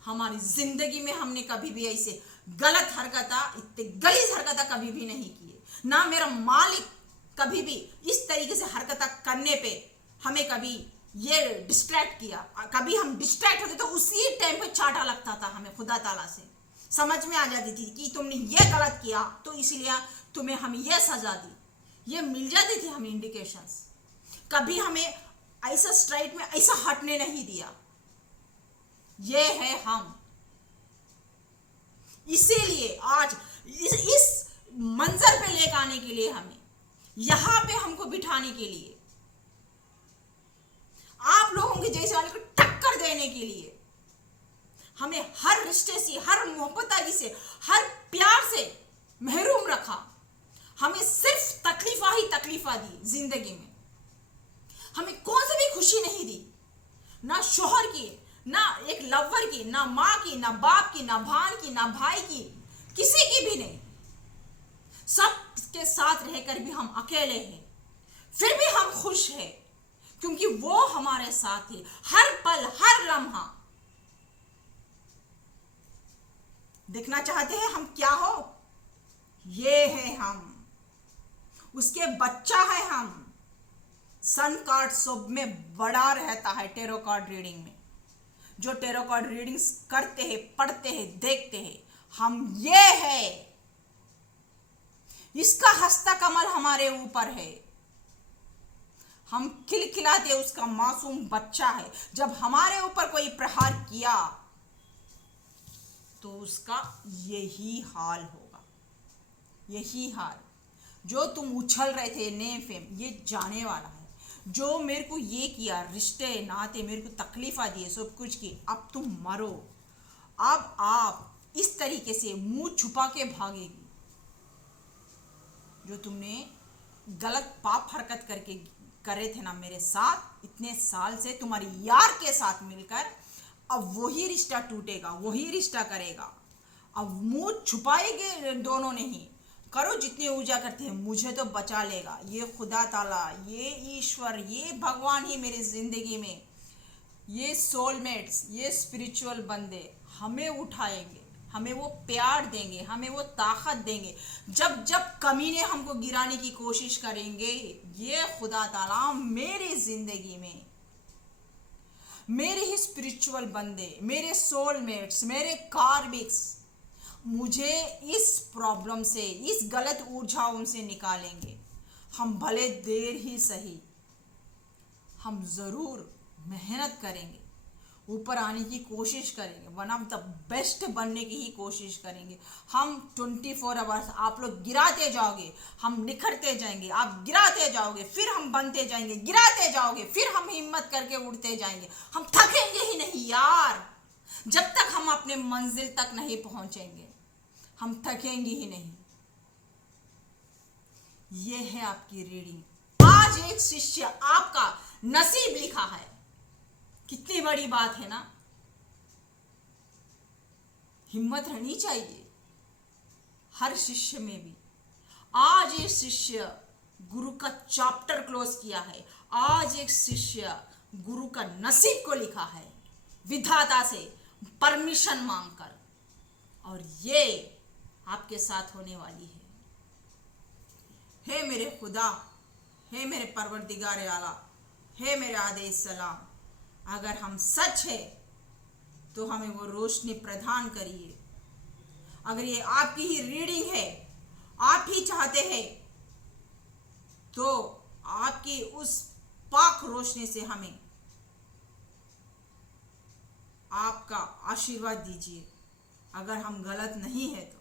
हमारी जिंदगी में हमने कभी भी ऐसे गलत हरकता, इतने गलीज हरकता कभी भी नहीं किए। ना मेरा मालिक कभी भी इस तरीके से हरकत करने पे हमें कभी ये डिस्ट्रैक्ट किया। कभी हम डिस्ट्रैक्ट होते तो उसी टाइम पे चाटा लगता था हमें, खुदा ताला से समझ में आ जाती थी कि तुमने ये गलत किया तो इसलिए तुम्हें हम ये सजा दी, ये मिल जाती थी हमें इंडिकेशंस। कभी हमें ऐसा स्ट्राइट में ऐसा हटने नहीं दिया। ये है हम। इसीलिए आज इस मंजर पे लेकर आने के लिए, हमें यहां पे हमको बिठाने के लिए, आप लोगों के जैसे वाले को टक्कर देने के लिए, हमें हर रिश्ते से, हर मोहब्बत से, हर प्यार से महरूम रखा। हमें सिर्फ तकलीफा ही तकलीफा दी जिंदगी में। हमें कौन सी भी खुशी नहीं दी, ना शोहर की, ना एक लवर की, ना माँ की, ना बाप की, ना भान की, ना भाई की, किसी की भी नहीं। सबके साथ रहकर भी हम अकेले हैं, फिर भी हम खुश हैं क्योंकि वो हमारे साथ है हर पल, हर लम्हा। देखना चाहते हैं हम क्या हो? ये है हम, उसके बच्चा है हम। सन कार्ड सब में बड़ा रहता है टेरो कार्ड रीडिंग में। जो टेरो कार्ड रीडिंग्स करते हैं, पढ़ते हैं, देखते हैं, हम ये है। इसका हस्ता कमल हमारे ऊपर है। हम खिलखिलाते, उसका मासूम बच्चा है। जब हमारे ऊपर कोई प्रहार किया तो उसका यही हाल होगा, यही हाल। जो तुम उछल रहे थे नेम फेम, ये जाने वाला है। जो मेरे को ये किया, रिश्ते नाते मेरे को तकलीफा दिए, सब कुछ की, अब तुम मरो। अब आप इस तरीके से मुंह छुपा के भागेगी। जो तुमने गलत पाप हरकत करके करे थे ना मेरे साथ इतने साल से, तुम्हारी यार के साथ मिलकर, अब वही रिश्ता टूटेगा, वही रिश्ता करेगा। अब मुंह छुपाएंगे दोनों नहीं। करो जितनी ऊर्जा करते हैं, मुझे तो बचा लेगा ये खुदा ताला, ये ईश्वर, ये भगवान ही मेरी जिंदगी में, ये सोलमेट्स, ये स्पिरिचुअल बंदे हमें उठाएंगे, हमें वो प्यार देंगे, हमें वो ताकत देंगे। जब जब कमीने हमको गिराने की कोशिश करेंगे, ये खुदा ताला मेरी जिंदगी में, मेरे ही स्पिरिचुअल बंदे, मेरे सोलमेट्स, मेरे कार्मिक्स मुझे इस प्रॉब्लम से, इस गलत ऊर्जाओं से निकालेंगे। हम भले देर ही सही, हम ज़रूर मेहनत करेंगे, ऊपर आने की कोशिश करेंगे, वन ऑफ द बेस्ट बनने की ही कोशिश करेंगे। हम 24 आवर्स आप लोग गिराते जाओगे, हम निखरते जाएंगे, आप गिराते जाओगे, फिर हम बनते जाएंगे, गिराते जाओगे, फिर हम हिम्मत करके उड़ते जाएंगे। हम थकेंगे ही नहीं यार, जब तक हम अपने मंजिल तक नहीं पहुंचेंगे, हम थकेंगे ही नहीं। ये है आपकी रीडिंग। आज एक शिष्य आपका नसीब लिखा है, कितनी बड़ी बात है ना। हिम्मत रहनी चाहिए हर शिष्य में भी। आज एक शिष्य गुरु का चैप्टर क्लोज किया है। आज एक शिष्य गुरु का नसीब को लिखा है विधाता से परमिशन मांगकर, और ये आपके साथ होने वाली है। हे मेरे खुदा, हे मेरे परवरदिगार आला, हे मेरे आदेश सलाम, अगर हम सच है तो हमें वो रोशनी प्रदान करिए। अगर ये आपकी ही रीडिंग है, आप ही चाहते हैं, तो आपकी उस पाक रोशनी से हमें आपका आशीर्वाद दीजिए। अगर हम गलत नहीं है तो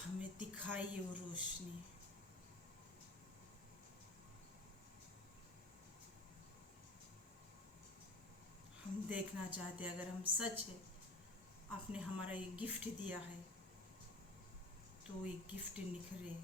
हमें दिखाइए वो रोशनी। हम देखना चाहते हैं, अगर हम सच है, आपने हमारा ये गिफ्ट दिया है तो ये गिफ्ट निखरे।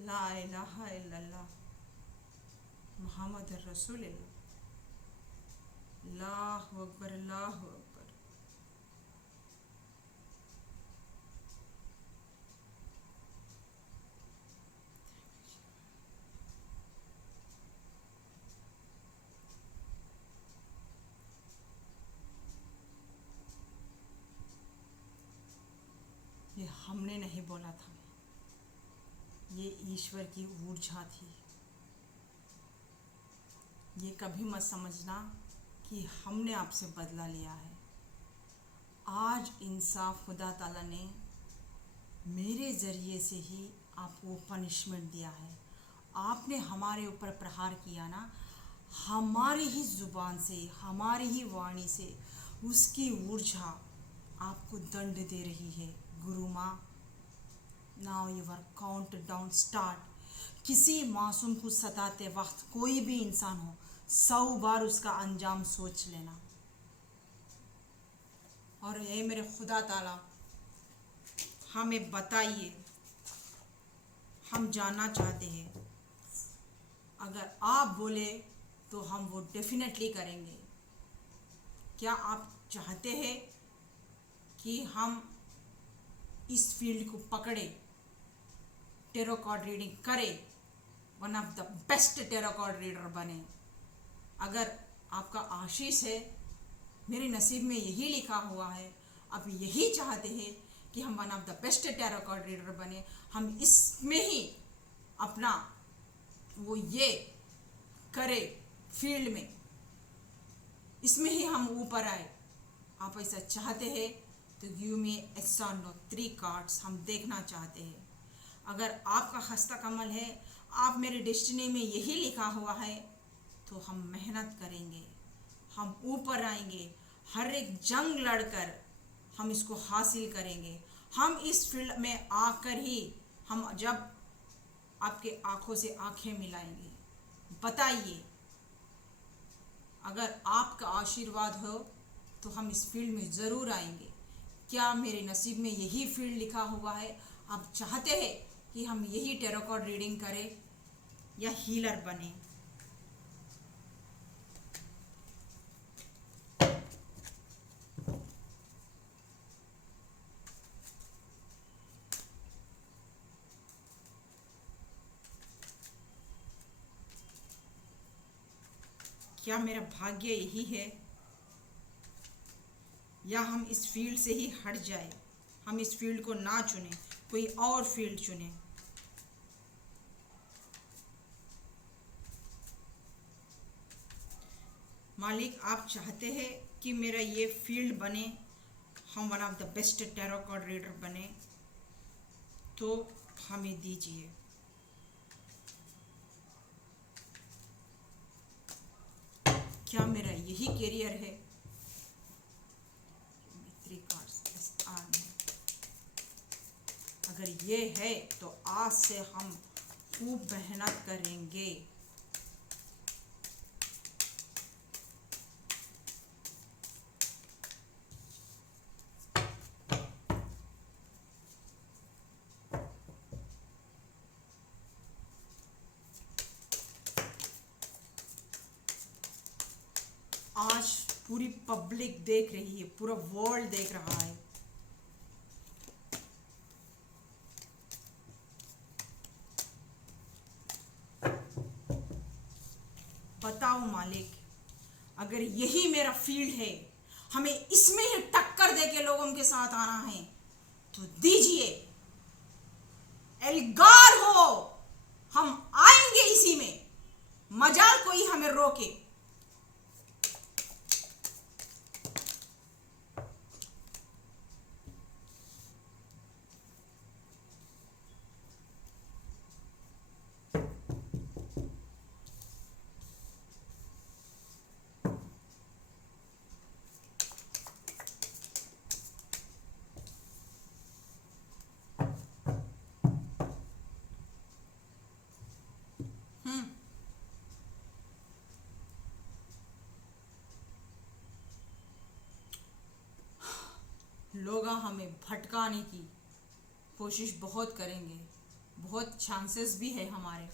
ला इलाहा इल्लल्लाह मुहम्मद रसूलुल्लाह, अल्लाहु अकबर, अल्लाहु अकबर। ये हमने नहीं बोला था, ये ईश्वर की ऊर्जा थी। ये कभी मत समझना कि हमने आपसे बदला लिया है। आज इंसाफ खुदा ताला ने मेरे ज़रिए से ही आपको पनिशमेंट दिया है। आपने हमारे ऊपर प्रहार किया ना, हमारी ही ज़ुबान से, हमारी ही वाणी से उसकी ऊर्जा आपको दंड दे रही है। गुरु माँ, now your count down start. किसी मासूम को सताते वक्त कोई भी इंसान हो, 100 बार उसका अंजाम सोच लेना। और ये मेरे खुदा ताला, हमें बताइए, हम जानना चाहते हैं। अगर आप बोले तो हम वो डेफिनेटली करेंगे। क्या आप चाहते हैं कि हम इस फील्ड को पकड़े, टेरो कार्ड रीडिंग करें, one of the best tarot card reader बने? अगर आपका आशीष है, मेरे नसीब में यही लिखा हुआ है, आप यही चाहते हैं कि हम one of the best tarot card reader बने, हम इसमें ही अपना वो ये करें, फील्ड में इसमें ही हम ऊपर आए, आप ऐसा चाहते हैं तो गिव मी एस और नो 3 कार्ड्स, हम देखना चाहते हैं। अगर आपका हस्ता कमल है, आप मेरे डेस्टिनी में यही लिखा हुआ है, तो हम मेहनत करेंगे, हम ऊपर आएंगे, हर एक जंग लड़कर हम इसको हासिल करेंगे। हम इस फील्ड में आकर ही हम जब आपके आंखों से आंखें मिलाएंगे। बताइए, अगर आपका आशीर्वाद हो तो हम इस फील्ड में ज़रूर आएंगे। क्या मेरे नसीब में यही फील्ड लिखा हुआ है? आप चाहते हैं कि हम यही टेरो कार्ड रीडिंग करें? या हीलर बने। क्या मेरा भाग्य यही है, या हम इस फील्ड से ही हट जाए, हम इस फील्ड को ना चुने, कोई और फील्ड चुने। मालिक, आप चाहते हैं कि मेरा ये फील्ड बने, हम one of the best tarot card reader बने, तो हमें दीजिए। क्या मेरा यही कैरियर है? अगर ये है तो आज से हम खूब मेहनत करेंगे। आज पूरी पब्लिक देख रही है, पूरा वर्ल्ड देख रहा है। बताओ मालिक, अगर यही मेरा फील्ड है, हमें इसमें ही टक्कर देके लोगों के साथ आना है, तो दीजिए। एल्गार हो, हम आएंगे इसी में, मजाल कोई हमें रोके। लोग हमें भटकाने की कोशिश बहुत करेंगे, बहुत चांसेस भी है हमारे,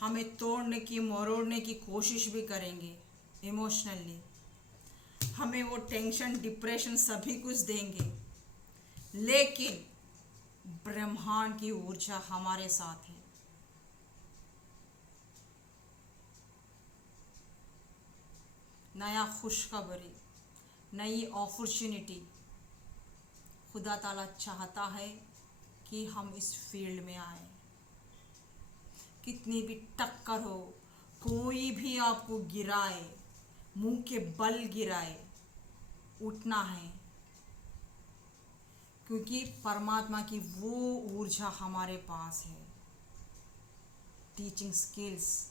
हमें तोड़ने की मरोड़ने की कोशिश भी करेंगे इमोशनली, हमें वो टेंशन डिप्रेशन सभी कुछ देंगे, लेकिन ब्रह्मांड की ऊर्जा हमारे साथ है। नया खुशखबरी, नई अपॉर्चुनिटी, खुदा ताला चाहता है कि हम इस फील्ड में आए। कितनी भी टक्कर हो, कोई भी आपको गिराए, मुंह के बल गिराए, उठना है, क्योंकि परमात्मा की वो ऊर्जा हमारे पास है। टीचिंग स्किल्स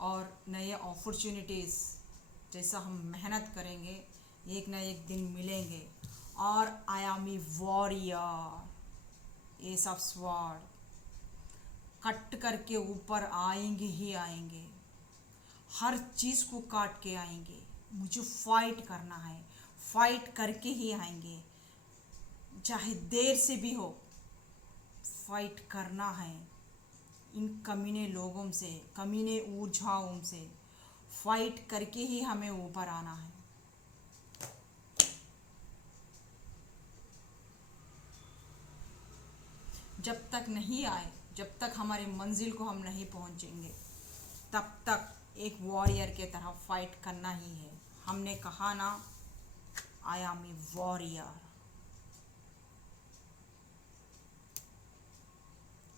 और नए अपॉर्चुनिटीज़, जैसा हम मेहनत करेंगे एक ना एक दिन मिलेंगे। और I am a warrior, ace of sword, cut करके ऊपर आएंगे ही आएंगे, हर चीज़ को काट के आएंगे। मुझे फाइट करना है, फाइट करके ही आएंगे, चाहे देर से भी हो, फाइट करना है। इन कमीने लोगों से, कमीने ऊर्जाओं से फाइट करके ही हमें ऊपर आना है। जब तक नहीं आए, जब तक हमारे मंजिल को हम नहीं पहुंचेंगे, तब तक एक वॉरियर के तरह फाइट करना ही है। हमने कहा ना, आई एम ए वॉरियर।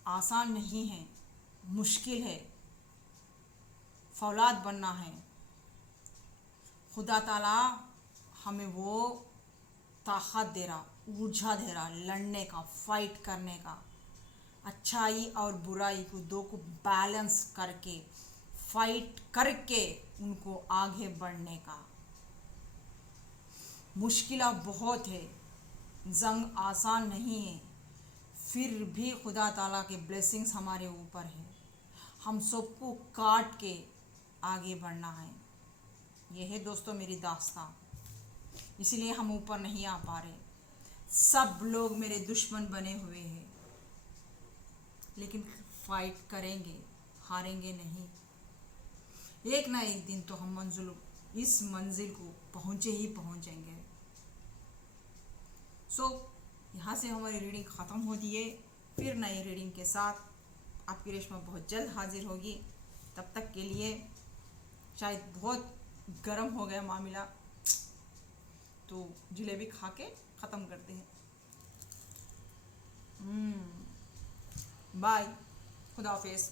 आसान नहीं है, मुश्किल है, फौलाद बनना है। खुदा ताला हमें वो ताकत दे रहा, ऊर्जा दे रहा, लड़ने का, फाइट करने का, अच्छाई और बुराई को दो को बैलेंस करके, फाइट करके उनको आगे बढ़ने का। मुश्किल बहुत है, जंग आसान नहीं है, फिर भी खुदा ताला के ब्लेसिंग्स हमारे ऊपर है। हम सबको काट के आगे बढ़ना है। यह है दोस्तों मेरी दास्तां, इसलिए हम ऊपर नहीं आ पा रहे। सब लोग मेरे दुश्मन बने हुए हैं, लेकिन फाइट करेंगे, हारेंगे नहीं। एक ना एक दिन तो हम इस मंजिल को पहुँचे ही पहुँचेंगे। सो यहाँ से हमारी रीडिंग ख़त्म होती है। फिर नई रीडिंग के साथ आपकी रेशमा बहुत जल्द हाजिर होगी। तब तक के लिए शायद बहुत गर्म हो गया मामला, तो जलेबी खा के ख़त्म करते हैं। बाय, खुदा हाफिज़।